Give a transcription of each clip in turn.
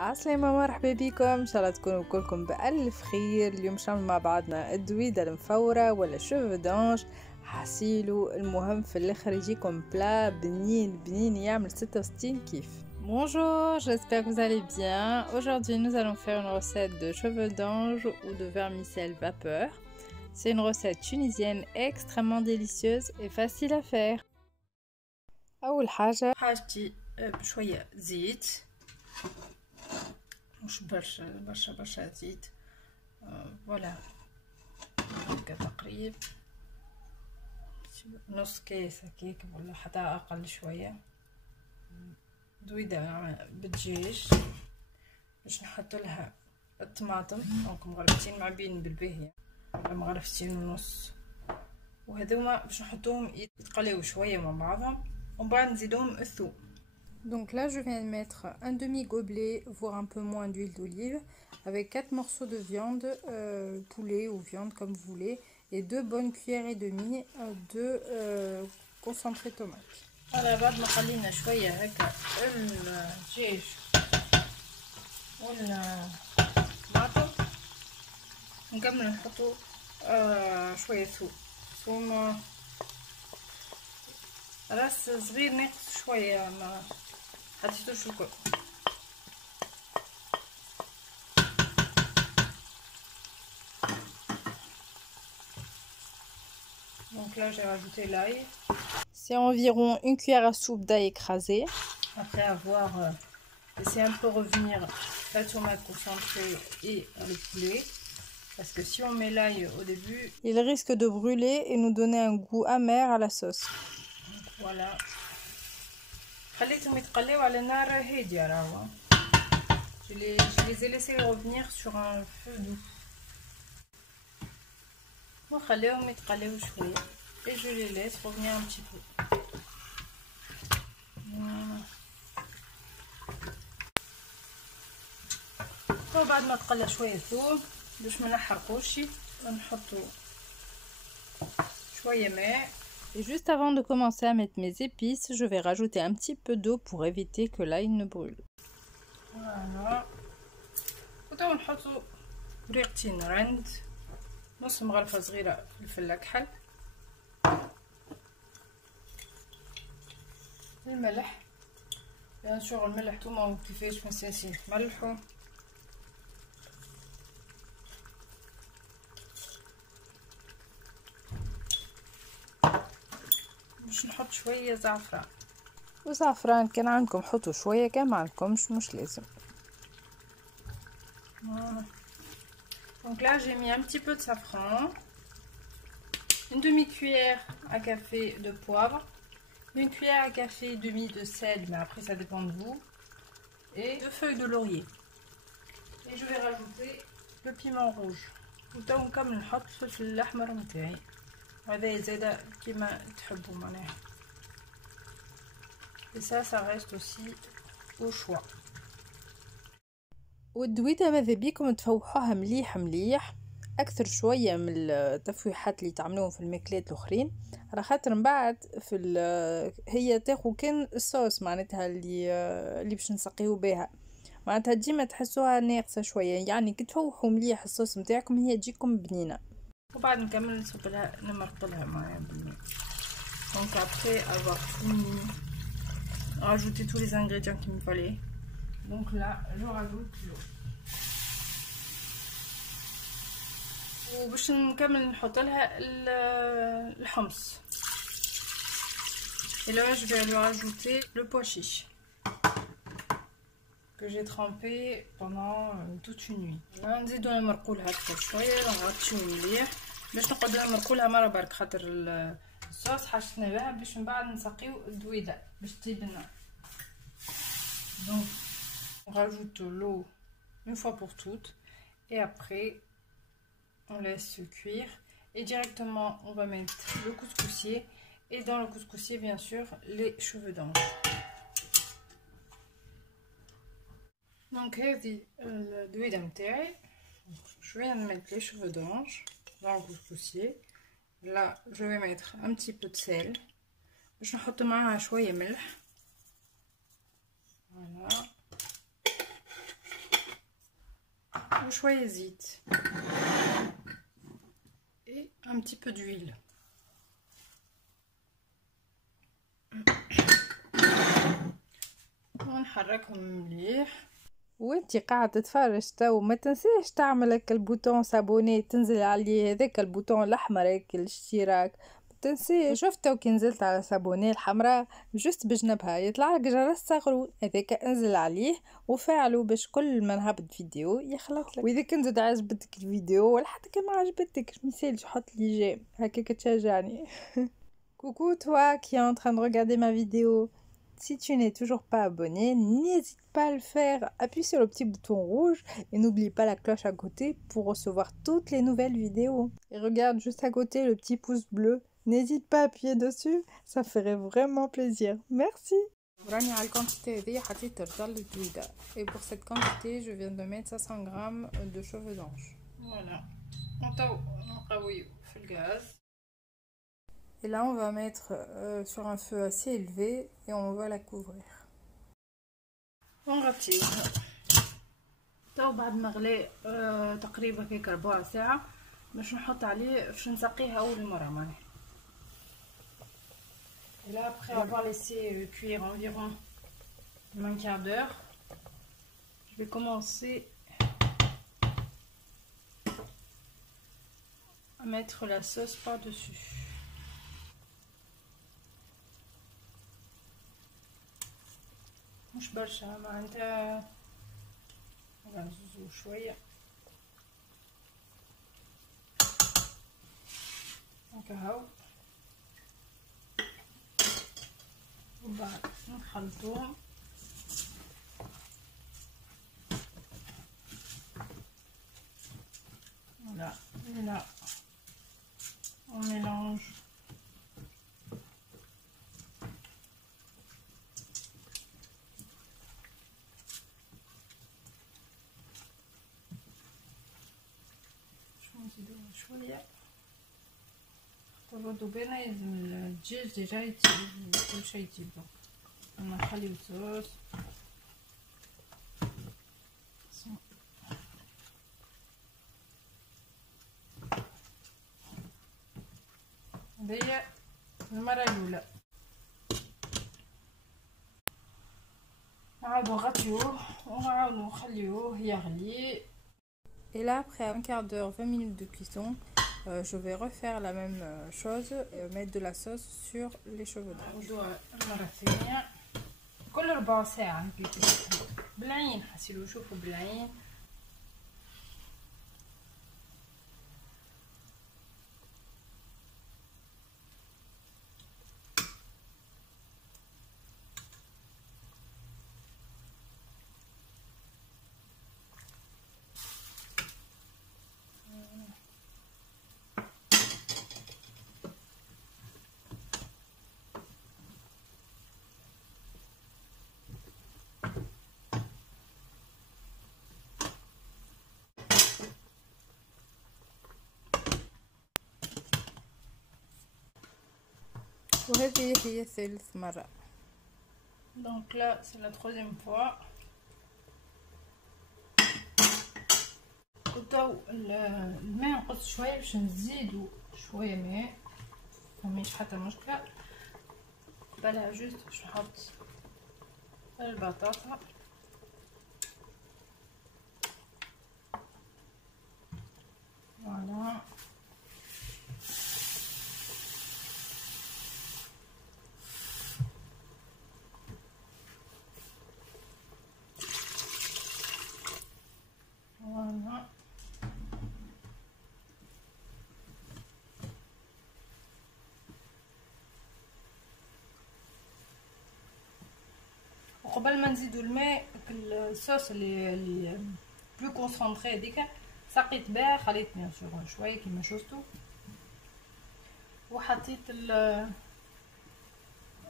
عسلامة، مرحبا بكم. ان شاء الله تكونوا كلكم بألف خير. اليوم نعمل مع بعضنا الدويدة المفورة ولا شوف دانج حاسيلو. المهم في الاخر يجيكم بلا بنين يعمل 66 كيف. Bonjour, j'espère que vous allez bien. Aujourd'hui nous allons faire une recette de cheveux d'ange ou de vermicelle vapeur. C'est une recette tunisienne extrêmement délicieuse et facile à faire. أول حاجتي بشوية زيت، مش برشا زيت، فوالا هكا تقريبا نص كيس هكاك ولا حتى اقل شويه. دويدة بالدجاج باش نحط لها الطماطم، دونك مغرفتين معبين بالباهيه ولا مغرفتين ونص، وهذوما باش نحطوهم يتقليو شويه مع بعضهم ومن بعد نزيدهم الثوم. Donc là, je viens de mettre un demi-gobelet, voire un peu moins d'huile d'olive, avec 4 morceaux de viande, poulet ou viande comme vous voulez, et 2 bonnes cuillères et demie de concentré tomate. Voilà, بعد ما خلينا شوية هكا الدجاج والطماطم نكمل نحطو شوية ثوم راس صغير ناقص شوية، ما حطيتوش الكل. Donc là j'ai rajouté l'ail. C'est environ une cuillère à soupe d'ail écrasé. Après avoir laissé un peu revenir la tomate concentrée et le poulet, parce que si on met l'ail au début, il risque de brûler et nous donner un goût amer à la sauce. Donc voilà. خليتهم يتقليو على نار هادية راهو. Je les ai laissés revenir sur un feu doux. ونخليهم يتقليو شوية et je les laisse revenir un petit peu. وبعد ما تقلى شوية ثوم باش ما نحرقوش نحطو شوية ماء. Et juste avant de commencer à mettre mes épices, je vais rajouter un petit peu d'eau pour éviter que l'ail ne brûle. Voilà. وتو نحطو ريقتين رند، نص مغرفة صغيرة فلفل أكحل، الملح بيان سور، الملح توما كيفاش منساسين ملحو، باش نحط شويه زعفران، وزعفران كان عندكم حطوا شويه، كان ما عندكمش مش لازم. Donc là j'ai mis un petit peu de safran, une demi-cuillère à café de poivre, une cuillère à café et demi de sel, mais après ça dépend de vous, et 2 feuilles de laurier. Et je vais rajouter le piment rouge. وتو نكمل نحط الفلفل الاحمر نتاعي، وهذا يزيد كيما تحبوا معناها. Et ça reste aussi au choix. والدويدة ماذا بيكم تفوحوها مليح اكثر شويه من التفويحات اللي تعملوهم في الماكلات الاخرين، على خاطر من بعد في هي تاخو كان الصوص معناتها اللي باش نسقيو بها، معناتها ديما تحسوها ناقصه شويه، يعني كي تفوحوا مليح الصوص نتاعكم هي تجيكم بنينه. وبعد نكمل نصب لها نمرق لها معايا بالماء. Donc après avoir fini, rajouter tous les ingrédients qu'il me fallait. Donc là je rajoute l'eau. وباش نكمل نحط لها الحمص. Et là je vais lui rajouter le pois chiche que j'ai trempé pendant toute une nuit. نزيدو نمرقو لها اكثر شويه، نغطيو مليح باش نقعدو نمرقو لها مره برك، خاطر الصوص حشتنا بها باش من بعد نسقيو الدويدة باش تطيب لنا. Donc on rajoute l'eau une fois pour toutes et après on laisse se cuire, et directement on va mettre le couscoussier, et dans le couscoussier bien sûr les cheveux d'ange. Donc هذه الدويدة متاعي، je viens de mettre les cheveux d'ange dans le couscoussier. Là je vais mettre un petit peu de sel باش نحط معاها شوية ملح. Voilà. وشويه زيت et un petit peu d'huile. ونحركهم مليح. وانتي قاعده تتفرج تو ما تنسيش تعمل هكا البوطون سابوني تنزل عليه هذاك البوطون الاحمر هيك الاشتراك ما تنسيش. شفتوا كي نزلت على سابوني الحمراء جست بجنبها يطلع لك جرس صغرو هذاك انزل عليه وفعلوا باش كل ما نهبط فيديو يخلط لك. واذا كنت عجبتك الفيديو ولا حتى كان ما عجبتك ميسالش حط لي جيم هكاك تشجعني. Coucou toi qui est en train de regarder ma vidéo. Si tu n'es toujours pas abonné, n'hésite pas à le faire. Appuie sur le petit bouton rouge et n'oublie pas la cloche à côté pour recevoir toutes les nouvelles vidéos. Et regarde juste à côté le petit pouce bleu. N'hésite pas à appuyer dessus, ça ferait vraiment plaisir. Merci. راني على الكونتيتي هذه حطيت رجل الجويدة. Et pour cette quantité, je viens de mettre 500 grammes de cheveux d'ange. Voilà. نقويو في الغاز. Et là, on va mettre sur un feu assez élevé et on va la couvrir. ونغطيوها. تو بعد ما غلي تقريبا هيك 4 ساعة باش نحط عليه باش نسقيه أول مرة معناها. Et là, après avoir laissé cuire environ un quart d'heure, je vais commencer à mettre la sauce par-dessus. مش برشا معناتها غنزوزو شويه هكا هاو وبعد نخلطوهم voilà et là on mélange شويه برضو بينا لازم الدجاج ديجا يطيب كل شيء يطيب انا نخليو صوص هذه المره الاولى نعاودو نغطيوه ونعاودو نخليوه يغلي. Et là, après un quart d'heure, 20 minutes de cuisson, je vais refaire la même chose et mettre de la sauce sur les cheveux d'ange. كل 4 ساعة بالعين حسيلو شوفوا بالعين. وهذه هي ثالث مرة. Donc là c'est la troisième fois. وتو الماء نقص شوية باش نزيدو شوية ماء مفيش حتى مشكلة. قبلها جوست باش نحط البطاطا فوالا فوالا وقبل ما نزيدو الماء الصوص اللي بلو كونسونطري هذيك سقيت بها خليت بيان سور شويه كيما شفتوا وحطيت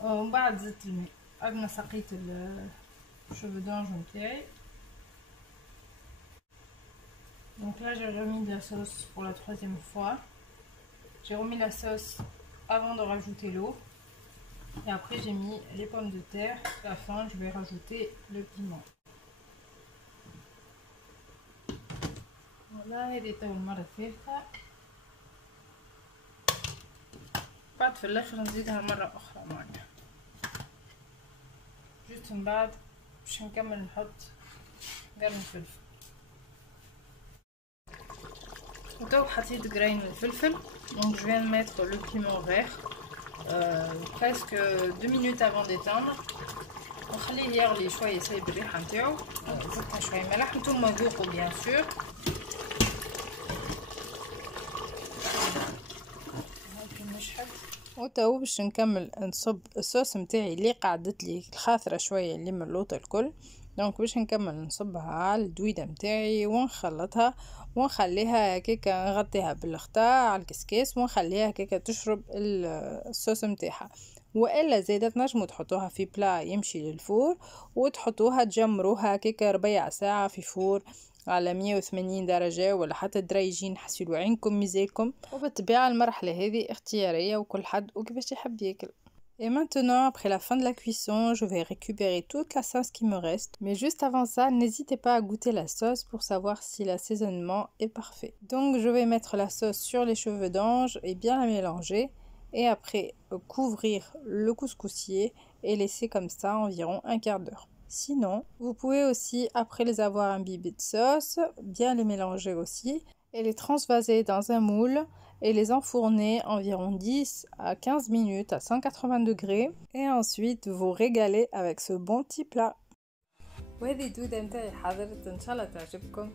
ومن بعد زدت الماء بعد ما سقيت الشوفو دونج نتاعي. Donc là j'ai remis de la sauce pour la troisième fois. J'ai remis la sauce avant de rajouter l'eau. Et après j'ai mis les pommes de terre. À la fin je vais rajouter le piment. فوالا هذه تو المرة الثالثة. بعد في الاخر نزيدها مرة اخرى معنا جوست من بعد باش نكمل نحط قرن فلفل. وتو حطيت قرين الفلفل. Donc je viens de mettre le piment vert presque 2 minutes avant d'éteindre. ونخليه يغلي شوية يسيب الريحة نتاعو. زدتها شوية ملح وثم ذوقوا بيان سور. هاكي مشحت. وتو باش نكمل نصب الصوص نتاعي اللي قعدت لي الخاثرة شوية اللي من اللوطة الكل. دونك باش نكمل نصبها على الدويدة نتاعي ونخلطها ونخليها هكاكا نغطيها بالغطاء على الكسكاس ونخليها هكاكا تشرب الصوص نتاعها. والا زيادة تنجموا تحطوها في بلا يمشي للفور وتحطوها تجمروها هكاكا ربيع ساعة في فور على 180 درجة ولا حتى دريجين حسيلو عينكم ميزالكم. وبالطبيعة المرحلة هذه اختيارية وكل حد وكيفاش يحب ياكل. Et maintenant, après la fin de la cuisson, je vais récupérer toute la sauce qui me reste. Mais juste avant ça, n'hésitez pas à goûter la sauce pour savoir si l'assaisonnement est parfait. Donc je vais mettre la sauce sur les cheveux d'ange et bien la mélanger. Et après, couvrir le couscoussier et laisser comme ça environ un quart d'heure. Sinon, vous pouvez aussi, après les avoir imbibés de sauce, bien les mélanger aussi et les transvaser dans un moule et les enfourner environ 10 à 15 minutes à 180 degrés et ensuite vous régaler avec ce bon petit plat. وهذه الدودة نتاعي حضرت ان شاء الله تعجبكم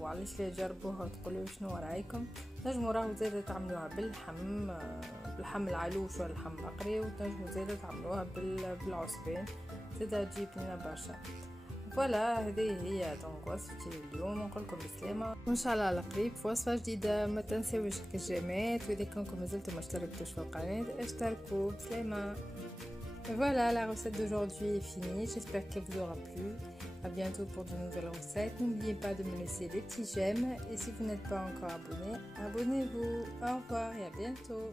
وعلاش لا تجربوها وتقولوا شنو رايكم. تنجموا راهو زاده تعملوها باللحم العلوش ولا اللحم البقري وتنجموا زاده تعملوها بالعصبان زاده تجيب لنا برشا. فوالا هذه هي دونك وصفتي اليوم ونقولكم بسلامه وان شاء الله على قريب في وصفه جديده. ما تنساوش الكجامات واذا كنتم مازلتم ما اشتركتوش في القناه اشتركوا. بسلامه. Voilà, la recette d'aujourd'hui est finie. J'espère qu'elle vous aura plu. À bientôt pour de nouvelles recettes. N'oubliez pas de me laisser des petits j'aime. Et si vous n'êtes pas encore abonné, abonnez-vous. Au revoir et à bientôt.